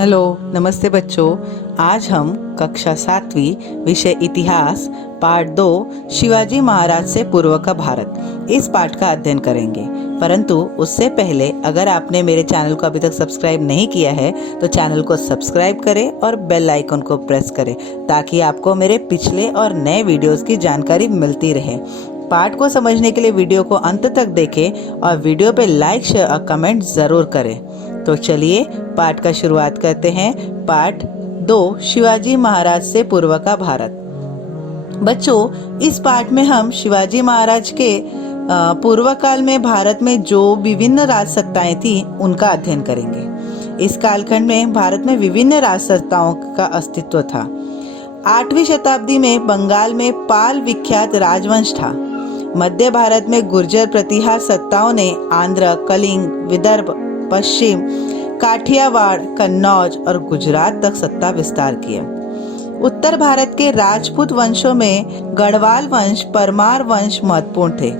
Hello, नमस्ते बच्चों। आज हम कक्षा 7वीं विषय इतिहास पाठ 2 शिवाजी महाराज से पूर्व का भारत इस पाठ का अध्ययन करेंगे। परंतु उससे पहले अगर आपने मेरे चैनल को अभी तक सब्सक्राइब नहीं किया है तो चैनल को सब्सक्राइब करें और बेल आइकन को प्रेस करें ताकि आपको मेरे पिछले और नए वीडियोस की जानकारी मिलती रहे। पाठ को समझने के लिए वीडियो को अंत तक देखें और वीडियो पे लाइक, शेयर और कमेंट ज़रूर करें। तो चलिए पाठ का शुरुआत करते हैं। पाठ 2 शिवाजी महाराज से पूर्व का भारत। बच्चों, इस पाठ में हम शिवाजी महाराज के पूर्व काल में भारत में जो विभिन्न राजसत्ताएं थी उनका अध्ययन करेंगे। इस कालखंड में भारत में विभिन्न राजसत्ताओं का अस्तित्व था। 8वीं शताब्दी में बंगाल में पाल विख्यात राजवंश था। मध्य भारत में गुर्जर प्रतिहार सत्ताओं ने आंध्र, कलिंग, विदर्भ, पश्चिम, काठियावाड़, कन्नौज और गुजरात तक सत्ता विस्तार किया। उत्तर भारत के राजपूत वंशों में गढ़वाल वंश, परमार वंश महत्वपूर्ण थे।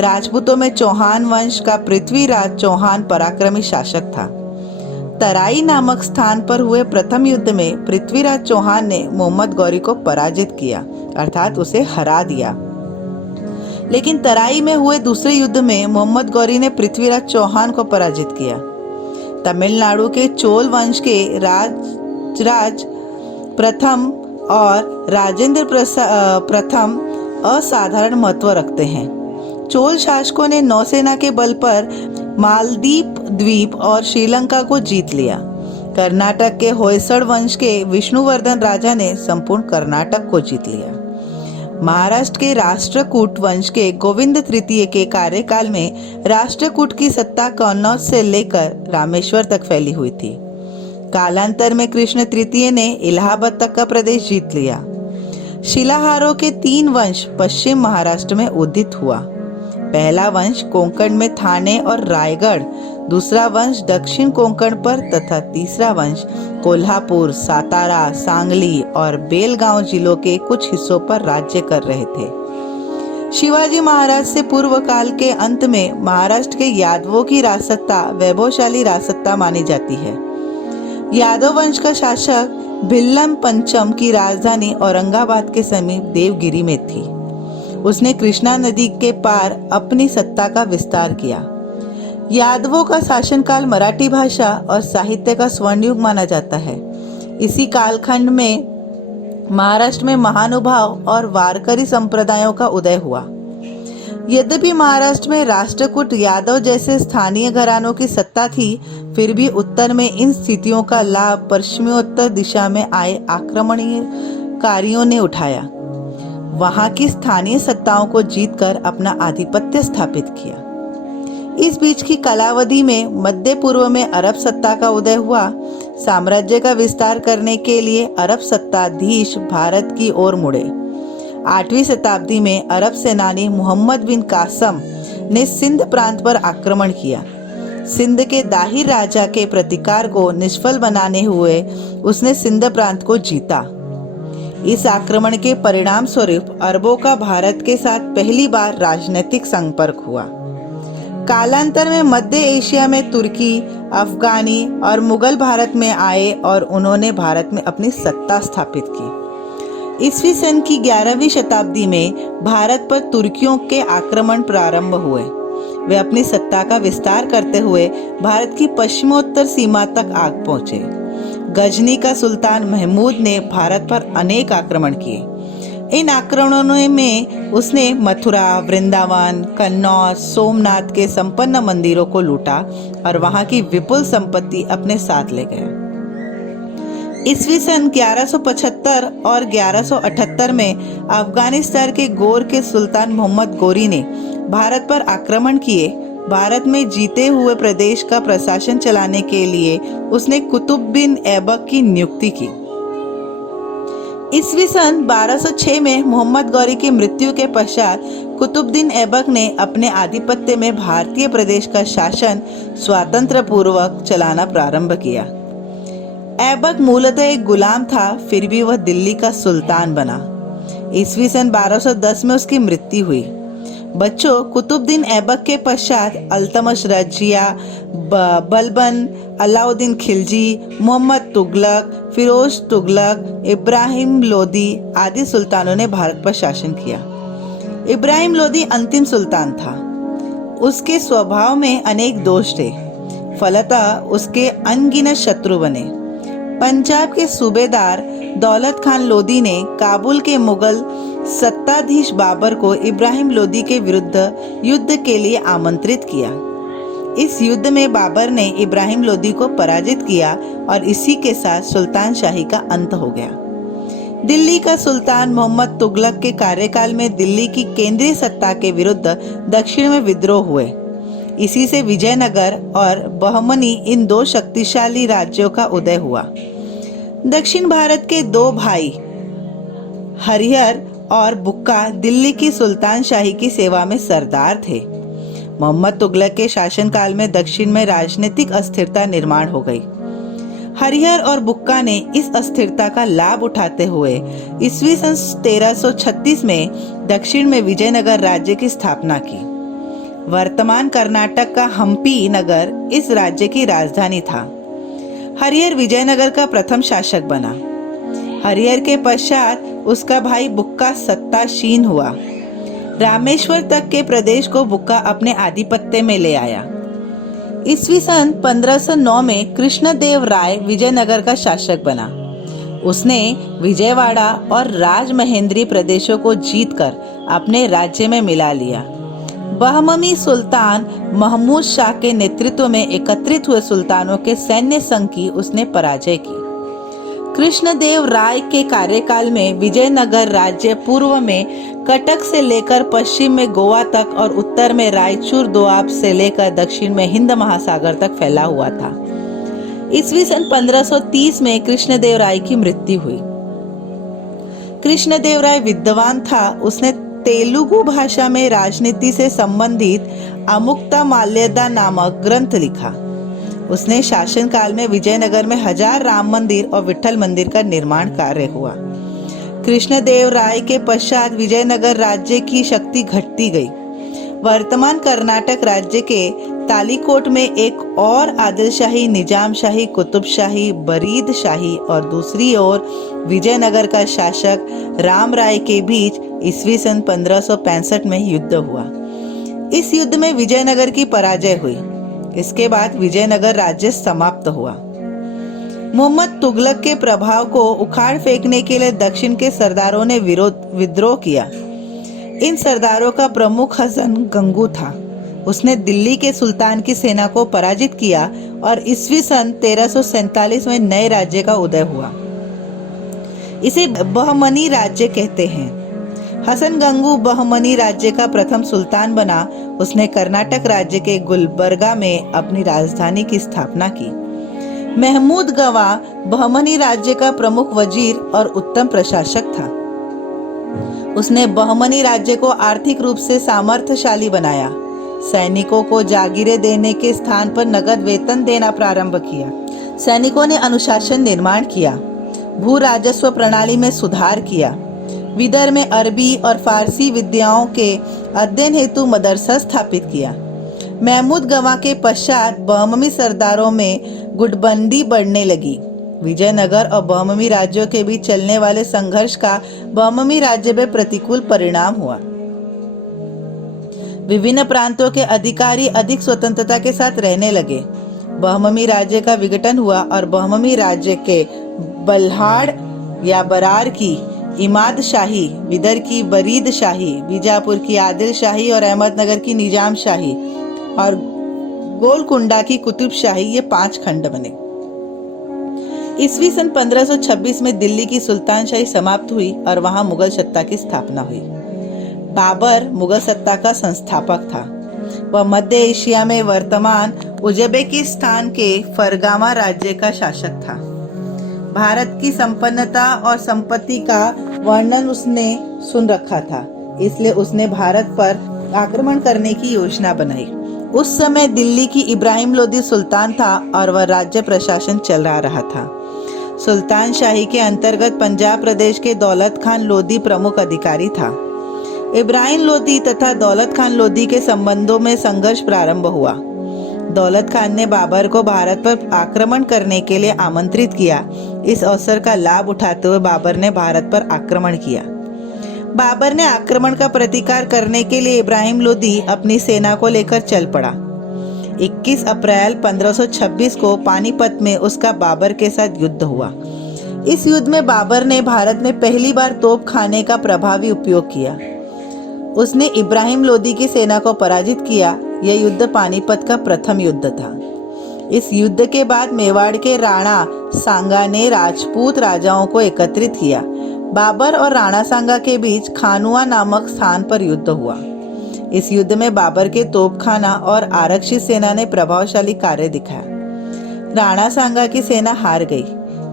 राजपूतों में चौहान वंश का पृथ्वीराज चौहान पराक्रमी शासक था। तराई नामक स्थान पर हुए प्रथम युद्ध में पृथ्वीराज चौहान ने मोहम्मद गौरी को पराजित किया, अर्थात उसे हरा दिया। लेकिन तराई में हुए दूसरे युद्ध में मोहम्मद गौरी ने पृथ्वीराज चौहान को पराजित किया। तमिलनाडु के चोल वंश के राज प्रथम और राजेंद्र प्रथम असाधारण महत्व रखते हैं। चोल शासकों ने नौसेना के बल पर मालदीव द्वीप और श्रीलंका को जीत लिया। कर्नाटक के होयसड़ वंश के विष्णुवर्धन राजा ने संपूर्ण कर्नाटक को जीत लिया। महाराष्ट्र के राष्ट्रकूट वंश के गोविंद तृतीय के कार्यकाल में राष्ट्रकूट की सत्ता कन्नौज से लेकर रामेश्वर तक फैली हुई थी। कालांतर में कृष्ण तृतीय ने इलाहाबाद तक का प्रदेश जीत लिया। शिलाहारों के 3 वंश पश्चिम महाराष्ट्र में उदित हुआ। पहला वंश कोंकण में थाने और रायगढ़, दूसरा वंश दक्षिण कोंकण पर तथा तीसरा वंश कोल्हापुर, सातारा, सांगली और बेलगांव जिलों के कुछ हिस्सों पर राज्य कर रहे थे। शिवाजी महाराज से पूर्व काल के अंत में महाराष्ट्र के यादवों की राजसत्ता वैभवशाली राजसत्ता मानी जाती है। यादव वंश का शासक भिल्लम पंचम की राजधानी औरंगाबाद के समीप देवगिरी में थी। उसने कृष्णा नदी के पार अपनी सत्ता का विस्तार किया। यादवों का शासनकाल मराठी भाषा और साहित्य का स्वर्णयुग माना जाता है। इसी कालखंड में महाराष्ट्र में महानुभाव और वारकरी संप्रदायों का उदय हुआ। यद्यपि महाराष्ट्र में राष्ट्रकूट यादव जैसे स्थानीय घरानों की सत्ता थी, फिर भी उत्तर में इन स्थितियों का लाभ पश्चिमोत्तर दिशा में आए आक्रमणकारियों ने उठाया। वहां की स्थानीय सत्ताओं को जीतकर अपना आधिपत्य स्थापित किया। इस बीच की कालावधि में मध्य पूर्व में अरब सत्ता का उदय हुआ। साम्राज्य का विस्तार करने के लिए अरब सत्ताधीश भारत की ओर मुड़े। 8वीं शताब्दी में अरब सेनानी मोहम्मद बिन कासम ने सिंध प्रांत पर आक्रमण किया। सिंध के दाहिर राजा के प्रतिकार को निष्फल बनाने हुए उसने सिंध प्रांत को जीता। इस आक्रमण के परिणाम स्वरूप अरबों का भारत के साथ पहली बार राजनीतिक संपर्क हुआ। कालांतर में मध्य एशिया में तुर्की, अफगानी और मुगल भारत में आए और उन्होंने भारत में अपनी सत्ता स्थापित की। ईस्वी सन की 11वीं शताब्दी में भारत पर तुर्कियों के आक्रमण प्रारंभ हुए। वे अपनी सत्ता का विस्तार करते हुए भारत की पश्चिमोत्तर सीमा तक आग पहुंचे। गजनी का सुल्तान महमूद ने भारत पर अनेक आक्रमण किए। इन आक्रमणों में उसने मथुरा, वृंदावन, कन्नौज, सोमनाथ के संपन्न मंदिरों को लूटा और वहां की विपुल संपत्ति अपने साथ ले गया। ईस्वी सन 1175 और 1178 में अफगानिस्तान के गोर के सुल्तान मोहम्मद गोरी ने भारत पर आक्रमण किए। भारत में जीते हुए प्रदेश का प्रशासन चलाने के लिए उसने कुतुब बिन ऐबक की नियुक्ति की। ईस्वी सन 1206 में मोहम्मद गौरी की मृत्यु के पश्चात कुतुबुद्दीन ऐबक ने अपने आधिपत्य में भारतीय प्रदेश का शासन स्वतंत्र पूर्वक चलाना प्रारंभ किया। ऐबक मूलतः एक गुलाम था, फिर भी वह दिल्ली का सुल्तान बना। ईस्वी सन 1210 में उसकी मृत्यु हुई। बच्चों, कुतुबुद्दीन ऐबक के पश्चात अल्तमश रजिया, बलबन, अलाउद्दीन खिलजी, मोहम्मद तुगलक, फिरोज तुगलक, इब्राहिम लोदी आदि सुल्तानों ने भारत पर शासन किया। इब्राहिम लोदी अंतिम सुल्तान था। उसके स्वभाव में अनेक दोष थे, फलतः उसके अनगिनत शत्रु बने। पंजाब के सूबेदार दौलत खान लोदी ने काबुल के मुगल सत्ताधीश बाबर को इब्राहिम लोदी के विरुद्ध युद्ध के लिए आमंत्रित किया। इस युद्ध में बाबर ने इब्राहिम लोदी को पराजित किया और इसी के साथ सुल्तान शाही का अंत हो गया। दिल्ली का सुल्तान मोहम्मद तुगलक के कार्यकाल में दिल्ली की केंद्रीय सत्ता के विरुद्ध दक्षिण में विद्रोह हुए। इसी से विजयनगर और बहमनी इन दो शक्तिशाली राज्यों का उदय हुआ। दक्षिण भारत के दो भाई हरिहर और बुक्का दिल्ली की सुल्तान शाही की सेवा में सरदार थे। मोहम्मद तुगलक के शासनकाल में दक्षिण में राजनीतिक अस्थिरता निर्माण हो गई। हरिहर और बुक्का ने इस अस्थिरता का लाभ उठाते हुए ईस्वी सन 1336 में दक्षिण में विजयनगर राज्य की स्थापना की। वर्तमान कर्नाटक का हम्पी नगर इस राज्य की राजधानी था। हरिहर विजयनगर का प्रथम शासक बना। हरिहर के पश्चात उसका भाई बुक्का सत्तासीन हुआ। रामेश्वर तक के प्रदेश को बुक्का अपने आधिपत्य में ले आया। ईस्वी सन 1509 में कृष्णदेव राय विजयनगर का शासक बना। उसने विजयवाड़ा और राजमहेंद्री प्रदेशों को जीतकर अपने राज्य में मिला लिया। बहमनी सुल्तान महमूद शाह के नेतृत्व में एकत्रित हुए सुल्तानों के सैन्य संघ की उसने पराजय की। कृष्णदेव राय के कार्यकाल में विजयनगर राज्य पूर्व में कटक से लेकर पश्चिम में गोवा तक और उत्तर में रायचूर दोआब से लेकर दक्षिण में हिंद महासागर तक फैला हुआ था। ईस्वी सन 1530 में कृष्णदेव राय की मृत्यु हुई। कृष्णदेव राय विद्वान था। उसने तेलुगु भाषा में राजनीति से संबंधित अमुक्ता माल्यदा नामक ग्रंथ लिखा। उसने शासनकाल में विजयनगर में 1000 राम मंदिर और विठल मंदिर का निर्माण कार्य हुआ। कृष्णदेव राय के पश्चात विजयनगर राज्य की शक्ति घटती गई। वर्तमान कर्नाटक राज्य के तालीकोट में एक और आदिलशाही, निजामशाही, कुतुबशाही, बरीद शाही और दूसरी ओर विजयनगर का शासक राम राय के बीच ईस्वी सन 1565 में युद्ध हुआ। इस युद्ध में विजयनगर की पराजय हुई। इसके बाद विजयनगर राज्य समाप्त हुआ। मोहम्मद तुगलक के प्रभाव को उखाड़ फेंकने के लिए दक्षिण के सरदारों ने विद्रोह किया। इन सरदारों का प्रमुख हसन गंगू था। उसने दिल्ली के सुल्तान की सेना को पराजित किया और ईस्वी सन 1347 में नए राज्य का उदय हुआ। इसे बहमनी राज्य कहते हैं। हसन गंगू बहमनी राज्य का प्रथम सुल्तान बना। उसने कर्नाटक राज्य के गुलबर्गा में अपनी राजधानी की स्थापना की। महमूद गवा बहमनी राज्य का प्रमुख वजीर और उत्तम प्रशासक था। उसने बहमनी राज्य को आर्थिक रूप से सामर्थ्यशाली बनाया। सैनिकों को जागीरें देने के स्थान पर नगद वेतन देना प्रारंभ किया। सैनिकों ने अनुशासन निर्माण किया। भू राजस्व प्रणाली में सुधार किया। विदर्भ में अरबी और फारसी विद्याओं के अध्ययन हेतु मदरसा स्थापित किया। महमूद गवा के पश्चात बहमनी सरदारों में गुटबंदी बढ़ने लगी। विजयनगर और बहमनी राज्यों के बीच चलने वाले संघर्ष का बहमनी राज्य में प्रतिकूल परिणाम हुआ। विभिन्न प्रांतों के अधिकारी अधिक स्वतंत्रता के साथ रहने लगे। बहमनी राज्य का विघटन हुआ और बहमनी राज्य के बल्हाड़ या बरार की इमाद शाही, विदर्भ की बरीद शाही, बीजापुर की आदिल शाही और अहमदनगर की निजाम शाही और गोलकुंडा की कुतुब शाही, ये 5 खंड बने। ईस्वी सन 1526 में दिल्ली की सुल्तान शाही समाप्त हुई और वहां मुगल सत्ता की स्थापना हुई। बाबर मुगल सत्ता का संस्थापक था। वह मध्य एशिया में वर्तमान उज्बेकिस्तान के फरगाना राज्य का शासक था। भारत की संपन्नता और संपत्ति का वर्णन उसने सुन रखा था, इसलिए उसने भारत पर आक्रमण करने की योजना बनाई। उस समय दिल्ली की इब्राहिम लोदी सुल्तान था और वह राज्य प्रशासन चला रहा था। सुल्तान शाही के अंतर्गत पंजाब प्रदेश के दौलत खान लोदी प्रमुख अधिकारी था। इब्राहिम लोदी तथा दौलत खान लोदी के संबंधों में संघर्ष प्रारंभ हुआ। दौलत खान ने बाबर को भारत पर आक्रमण करने के लिए आमंत्रित किया। इस अवसर का लाभ उठाते हुए बाबर ने भारत पर आक्रमण किया। बाबर ने आक्रमण का प्रतिकार करने के लिए इब्राहिम लोदी अपनी सेना को लेकर चल पड़ा। 21 अप्रैल 1526 को पानीपत में उसका बाबर के साथ युद्ध हुआ। इस युद्ध में बाबर ने भारत में पहली बार तोप खाने का प्रभावी उपयोग किया। उसने इब्राहिम लोदी की सेना को पराजित किया। यह युद्ध पानीपत का प्रथम युद्ध था। इस युद्ध के बाद मेवाड़ के राणा सांगा ने राजपूत राजाओं को एकत्रित किया। बाबर और राणा सांगा के बीच खानुआ नामक स्थान पर युद्ध हुआ। इस युद्ध में बाबर के तोपखाना और आरक्षित सेना ने प्रभावशाली कार्य दिखाया। राणा सांगा की सेना हार गई।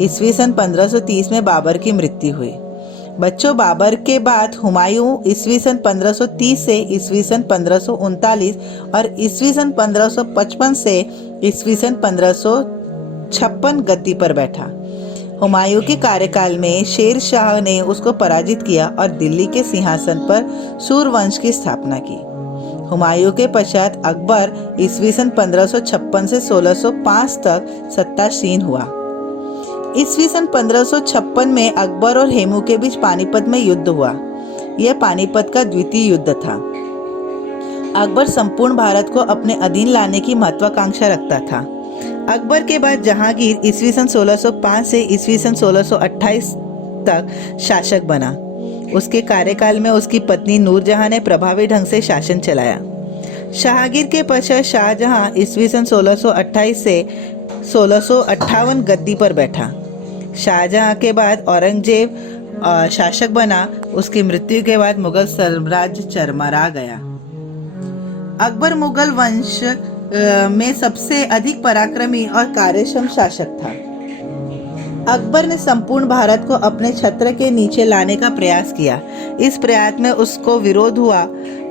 ईस्वी सन 1530 में बाबर की मृत्यु हुई। बच्चों, बाबर के बाद हुमायूं ईस्वी सन 1530 से ईस्वी सन 1539 और ईस्वी सन 1555 से ईस्वी सन 1556 गद्दी पर बैठा। हुमायूं के कार्यकाल में शेर शाह ने उसको पराजित किया और दिल्ली के सिंहासन पर सूरवंश की स्थापना की। हुमायूं के पश्चात अकबर ईस्वी सन 1556 से 1605 तक सत्तासीन हुआ। ईस्वी सन 1556 में अकबर और हेमू के बीच पानीपत में युद्ध हुआ। यह पानीपत का द्वितीय युद्ध था। अकबर संपूर्ण भारत को अपने अधीन लाने की महत्वाकांक्षा रखता था। अकबर के बाद जहांगीर ईस्वी सन 1605 से ईस्वी सन 1628 तक शासक बना। उसके कार्यकाल में उसकी पत्नी नूरजहां ने प्रभावी ढंग से शासन चलाया। जहांगीर के पश्चात शाहजहां ईस्वी सन 1628 से 1658 गद्दी पर बैठा। शाहजहां के बाद औरंगजेब शासक बना। उसकी मृत्यु के बाद मुगल साम्राज्य चरमरा गया। अकबर मुगल वंश में सबसे अधिक पराक्रमी और कार्यक्षम शासक था। अकबर ने संपूर्ण भारत को अपने छत्र के नीचे लाने का प्रयास किया। इस प्रयास में उसको विरोध हुआ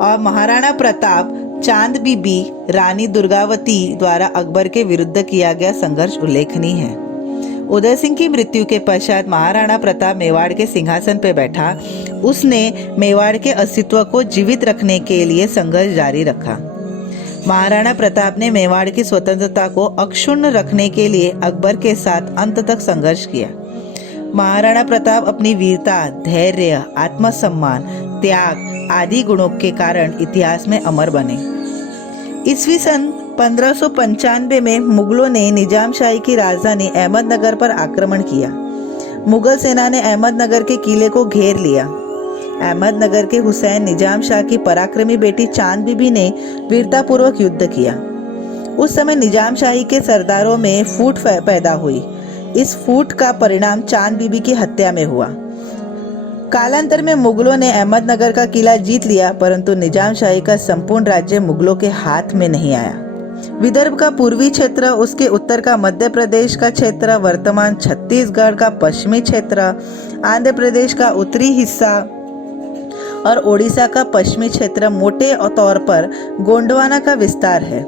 और महाराणा प्रताप, चांद बीबी, रानी दुर्गावती द्वारा अकबर के विरुद्ध किया गया संघर्ष उल्लेखनीय है। उदय सिंह की मृत्यु के पश्चात महाराणा प्रताप मेवाड़ के सिंहासन पर बैठा। उसने मेवाड़ के अस्तित्व को जीवित रखने के लिए संघर्ष जारी रखा। महाराणा प्रताप ने मेवाड़ की स्वतंत्रता को अक्षुण्ण रखने के लिए अकबर के साथ अंत तक संघर्ष किया। महाराणा प्रताप अपनी वीरता, धैर्य, आत्मसम्मान, त्याग आदि गुणों के कारण इतिहास में अमर बने। ईस्वी सन 1595 में मुगलों ने निजामशाही की राजधानी अहमदनगर पर आक्रमण किया। मुगल सेना ने अहमदनगर के किले को घेर लिया। अहमदनगर के हुसैन निजाम शाह की पराक्रमी बेटी चांद बीबी ने वीरतापूर्वक युद्ध किया। उस समय निजाम शाही के सरदारों में फूट पैदा हुई। इस फूट का परिणाम चांद बीबी की हत्या में हुआ। कालांतर में मुगलों ने अहमदनगर का किला जीत लिया, परंतु निजाम शाही का संपूर्ण राज्य मुगलों के हाथ में नहीं आया। विदर्भ का पूर्वी क्षेत्र, उसके उत्तर का मध्य प्रदेश का क्षेत्र, वर्तमान छत्तीसगढ़ का पश्चिमी क्षेत्र, आंध्र प्रदेश का उत्तरी हिस्सा और ओडिशा का पश्चिमी क्षेत्र मोटे तौर पर गोंडवाना का विस्तार है।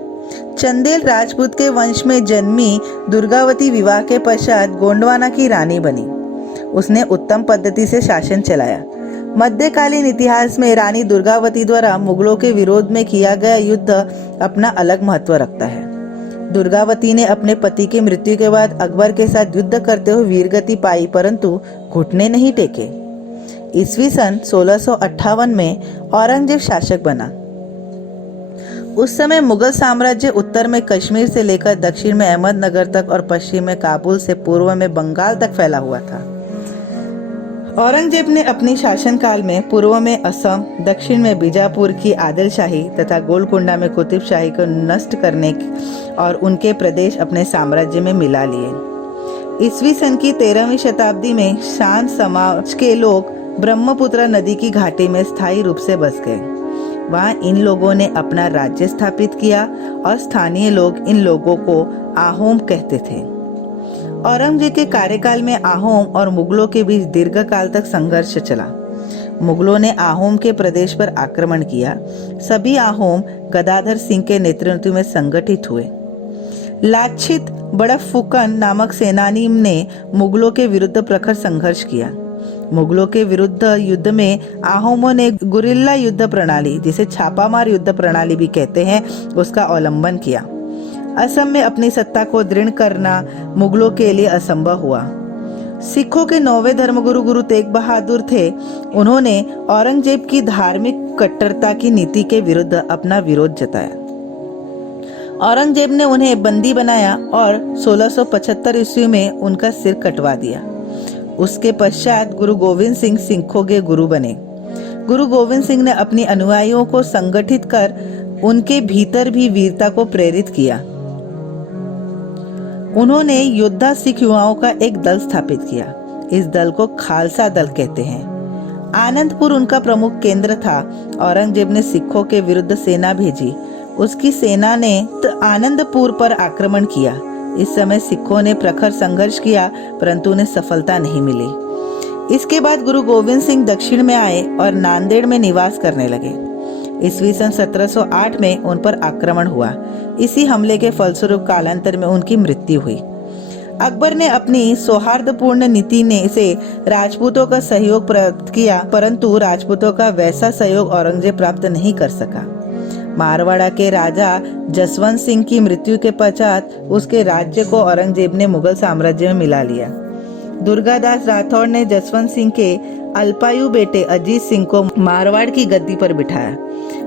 चंदेल राजपूत के वंश में जन्मी दुर्गावती विवाह के पश्चात गोंडवाना की रानी बनी। उसने उत्तम पद्धति से शासन चलाया। मध्यकालीन इतिहास में रानी दुर्गावती द्वारा मुगलों के विरोध में किया गया युद्ध अपना अलग महत्व रखता है। दुर्गावती ने अपने पति की मृत्यु के बाद अकबर के साथ युद्ध करते हुए वीरगति पाई, परंतु घुटने नहीं टेके। ईस्वी सन 1658 में औरंगजेब शासक बना। उस समय मुगल साम्राज्य उत्तर में कश्मीर से लेकर दक्षिण में अहमदनगर तक और पश्चिम में काबुल से पूर्व में बंगाल तक फैला हुआ था। औरंगजेब ने अपनी शासनकाल में पूर्व में असम, दक्षिण में बीजापुर की आदिल शाही तथा गोलकुंडा में कुतुब शाही को नष्ट करने और उनके प्रदेश अपने साम्राज्य में मिला लिए। ईस्वी सन की 13वीं शताब्दी में शांत समाज के लोग ब्रह्मपुत्र नदी की घाटी में स्थायी रूप से बस गए। वहां इन लोगों ने अपना राज्य स्थापित किया और स्थानीय लोग इन लोगों को आहोम कहते थे। औरंगजेब के कार्यकाल में आहोम और मुगलों के बीच दीर्घकाल तक संघर्ष चला। मुगलों ने आहोम के प्रदेश पर आक्रमण किया। सभी आहोम गदाधर सिंह के नेतृत्व में संगठित हुए। लाछित बड़फुकन नामक सेनानी ने मुगलों के विरुद्ध प्रखर संघर्ष किया। मुगलों के विरुद्ध युद्ध में आहोमों ने गुरिल्ला युद्ध प्रणाली, जिसे छापामार युद्ध प्रणाली भी कहते हैं, उसका अवलंबन किया। असम में अपनी सत्ता को दृढ़ करना मुगलों के लिए असंभव हुआ। सिखों के 9वें धर्मगुरु गुरु तेग बहादुर थे। उन्होंने औरंगजेब की धार्मिक कट्टरता की नीति के विरुद्ध अपना विरोध जताया। औरंगजेब ने उन्हें बंदी बनाया और 1675 ईस्वी में उनका सिर कटवा दिया। उसके पश्चात गुरु गोविंद सिंह सिखों के गुरु बने। गुरु गोविंद सिंह ने अपनी अनुयायियों को संगठित कर उनके भीतर भी वीरता को प्रेरित किया। उन्होंने योद्धा सिख युवाओं का एक दल स्थापित किया। इस दल को खालसा दल कहते हैं। आनंदपुर उनका प्रमुख केंद्र था। औरंगजेब ने सिखों के विरुद्ध सेना भेजी। उसकी सेना ने आनंदपुर पर आक्रमण किया। इस समय सिखों ने प्रखर संघर्ष किया, परंतु उन्हें सफलता नहीं मिली। इसके बाद गुरु गोविंद सिंह दक्षिण में आए और नांदेड़ में निवास करने लगे। ईस्वी सन 1708 में उन पर आक्रमण हुआ। इसी हमले के फलस्वरूप कालांतर में उनकी मृत्यु हुई। अकबर ने अपनी सौहार्दपूर्ण नीति से राजपूतों का सहयोग प्राप्त किया, परंतु राजपूतों का वैसा सहयोग औरंगजेब प्राप्त नहीं कर सका। मारवाड़ा के राजा जसवंत सिंह की मृत्यु के पश्चात उसके राज्य को औरंगजेब ने मुगल साम्राज्य में मिला लिया। दुर्गादास राठौड़ ने जसवंत सिंह के अल्पायु बेटे अजीत सिंह को मारवाड़ की गद्दी पर बिठाया।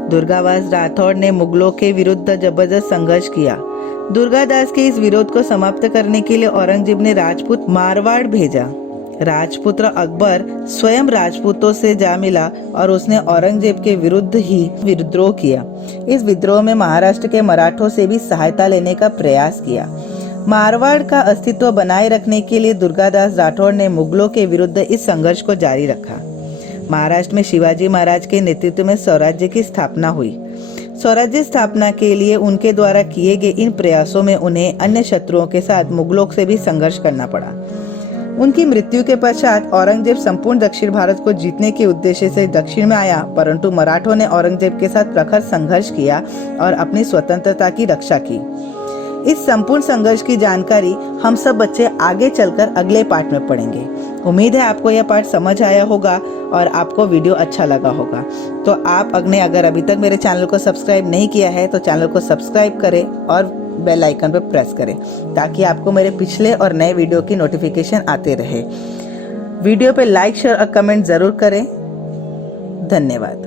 दुर्गादास राठौड़ ने मुगलों के विरुद्ध जबरदस्त संघर्ष किया। दुर्गादास के इस विरोध को समाप्त करने के लिए औरंगजेब ने राजपूत मारवाड़ भेजा। राजपुत्र अकबर स्वयं राजपूतों से जा मिला और उसने औरंगजेब के विरुद्ध ही विद्रोह किया। इस विद्रोह में महाराष्ट्र के मराठों से भी सहायता लेने का प्रयास किया। मारवाड़ का अस्तित्व बनाए रखने के लिए दुर्गादास राठौड़ ने मुगलों के विरुद्ध इस संघर्ष को जारी रखा। महाराष्ट्र में शिवाजी महाराज के नेतृत्व में स्वराज्य की स्थापना हुई। स्वराज्य स्थापना के लिए उनके द्वारा किए गए इन प्रयासों में उन्हें अन्य शत्रुओं के साथ मुगलों से भी संघर्ष करना पड़ा। उनकी मृत्यु के पश्चात औरंगजेब संपूर्ण दक्षिण भारत को जीतने के उद्देश्य से दक्षिण में आया, परंतु मराठों ने औरंगजेब के साथ प्रखर संघर्ष किया और अपनी स्वतंत्रता की रक्षा की। इस संपूर्ण संघर्ष की जानकारी हम सब बच्चे आगे चलकर अगले पार्ट में पढ़ेंगे। उम्मीद है आपको यह पार्ट समझ आया होगा और आपको वीडियो अच्छा लगा होगा। तो आप अगर अभी तक मेरे चैनल को सब्सक्राइब नहीं किया है तो चैनल को सब्सक्राइब करें और बेल आइकन पर प्रेस करें, ताकि आपको मेरे पिछले और नए वीडियो की नोटिफिकेशन आते रहे। वीडियो पे लाइक, शेयर और कमेंट जरूर करें। धन्यवाद।